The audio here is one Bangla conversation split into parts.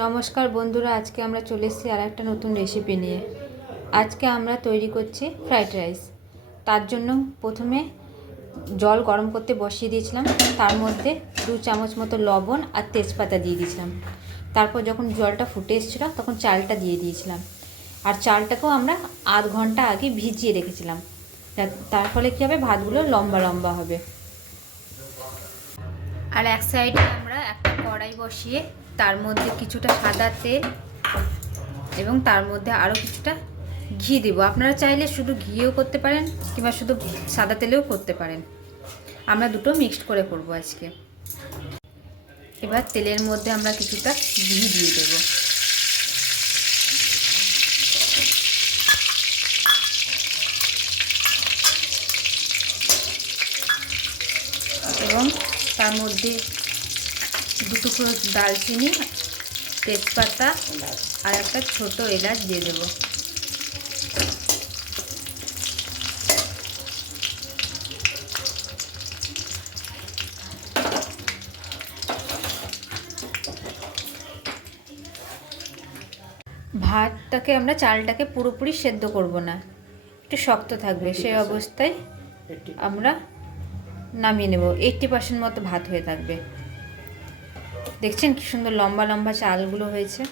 নমস্কার বন্ধুরা, আজকে আমরা চলে এসেছি আর একটা নতুন রেসিপি নিয়ে। আজকে আমরা তৈরি করছি ফ্রাইড রাইস। তার জন্য প্রথমে জল গরম করতে বসিয়ে দিয়েছিলাম, তার মধ্যে 2 চামচ মতো লবণ আর তেজপাতা দিয়ে দিয়েছিলাম। তারপর যখন জলটা ফুটে এসেছিলো তখন চালটা দিয়ে দিয়েছিলাম, আর চালটাকেও আমরা আধ ঘন্টা আগে ভিজিয়ে রেখেছিলাম। তার ফলে কী হবে, ভাতগুলো লম্বা লম্বা হবে। আর এক সাইডে আমরা একটা কড়াই বসিয়ে তার মধ্যে কিছুটা সাদা তেল এবং তার মধ্যে আরও কিছুটা ঘি দেব। আপনারা চাইলে শুধু ঘিও করতে পারেন কিংবা শুধু সাদা তেলেও করতে পারেন। আমরা দুটো মিক্সড করে করব আজকে। এবার তেলের মধ্যে আমরা কিছুটা ঘি দিয়ে দেব। এবং তার মধ্যে 2 টুকরো দালচিনি, তেজপাতা আর একটা ছোট এলাচ দিয়ে দেব। ভাতটাকে আমরা চালটাকে পুরোপুরি সেদ্ধ করব না, একটু শক্ত থাকবে, সেই অবস্থায় আমরা নামিয়ে নেব। 80% মতো ভাত হয়ে থাকবে। দেখছেন কি সুন্দর লম্বা লম্বা চালগুলো হয়েছে।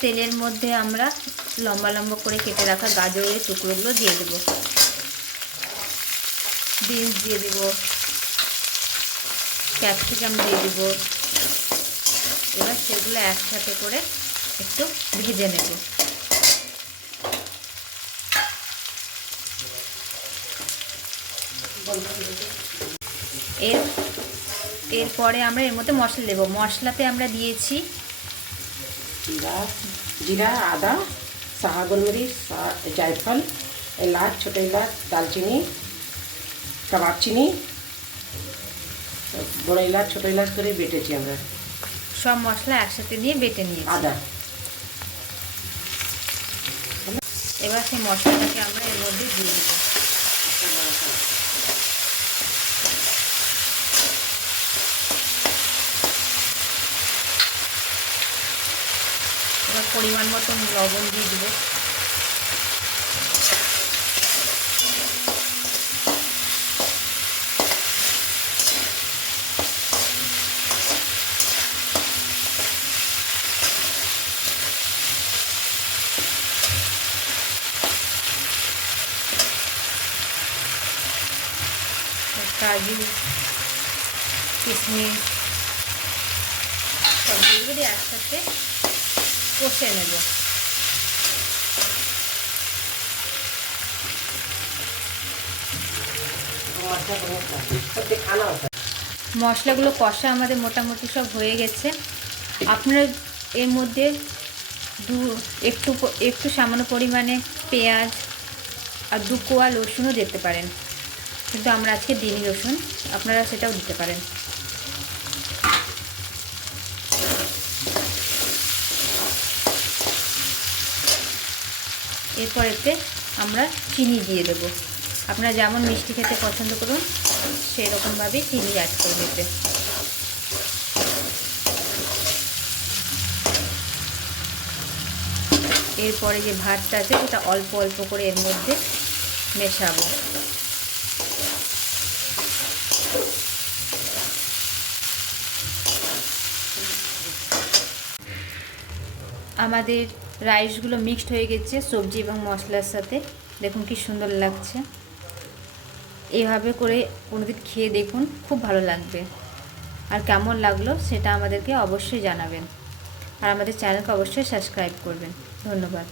তেলের মধ্যে আমরা লম্বা লম্বা করে কেটে রাখা গাজরের টুকরোগুলো দিয়ে দেব, বিনস দিয়ে দেব, ক্যাপসিকাম দিয়ে দেব। এবার সেগুলো একসাথে করে একটু ভেজে নেব। এরপরে আমরা এর মধ্যে মশলা দেব। মশলাতে আমরা দিয়েছি জিরা, আদা, সাহা গোলমরিচ, জায়ফল, এলাচ, ছোটো এলাচ, দালচিনি, কাবাব চিনি, বড় এলাচ, ছোটো এলাচ করে বেটেছি আমরা। সব মশলা একসাথে দিয়ে বেটে নিয়েছি। আদা। এবার সেই মশলাটাকে আমরা এর মধ্যে দিয়ে দেবো। এবার পরিমাণ মতো লবণ দিয়ে দেবো। কাজু, কিশমিশ সবগুলো দিয়ে একসাথে কষে নেব। মশলাগুলো কষা আমাদের মোটামুটি সব হয়ে গেছে। আপনারা এর মধ্যে একটু সামান্য পরিমাণে পেঁয়াজ আর 2 কোয়া রসুনও দিতে পারেন, কিন্তু আমরা আজকে দিইনি রসুন, আপনারা সেটাও দিতে পারেন। এরপর এতে আমরা চিনি দিয়ে দেব। আপনারা যেমন মিষ্টি খেতে পছন্দ করুন সেই রকমভাবেই চিনি অ্যাড করে দেবে। এরপরে যে ভাতটা আছে সেটা অল্প অল্প করে এর মধ্যে মেশাবো। আমাদের রাইসগুলো মিক্সড হয়ে গেছে সবজি এবং মশলার সাথে। দেখুন কি সুন্দর লাগছে। এইভাবে করে কোনোদিন খেয়ে দেখুন, খুব ভালো লাগবে। আর কেমন লাগলো সেটা আমাদেরকে অবশ্যই জানাবেন, আর আমাদের চ্যানেলকে অবশ্যই সাবস্ক্রাইব করবেন। ধন্যবাদ।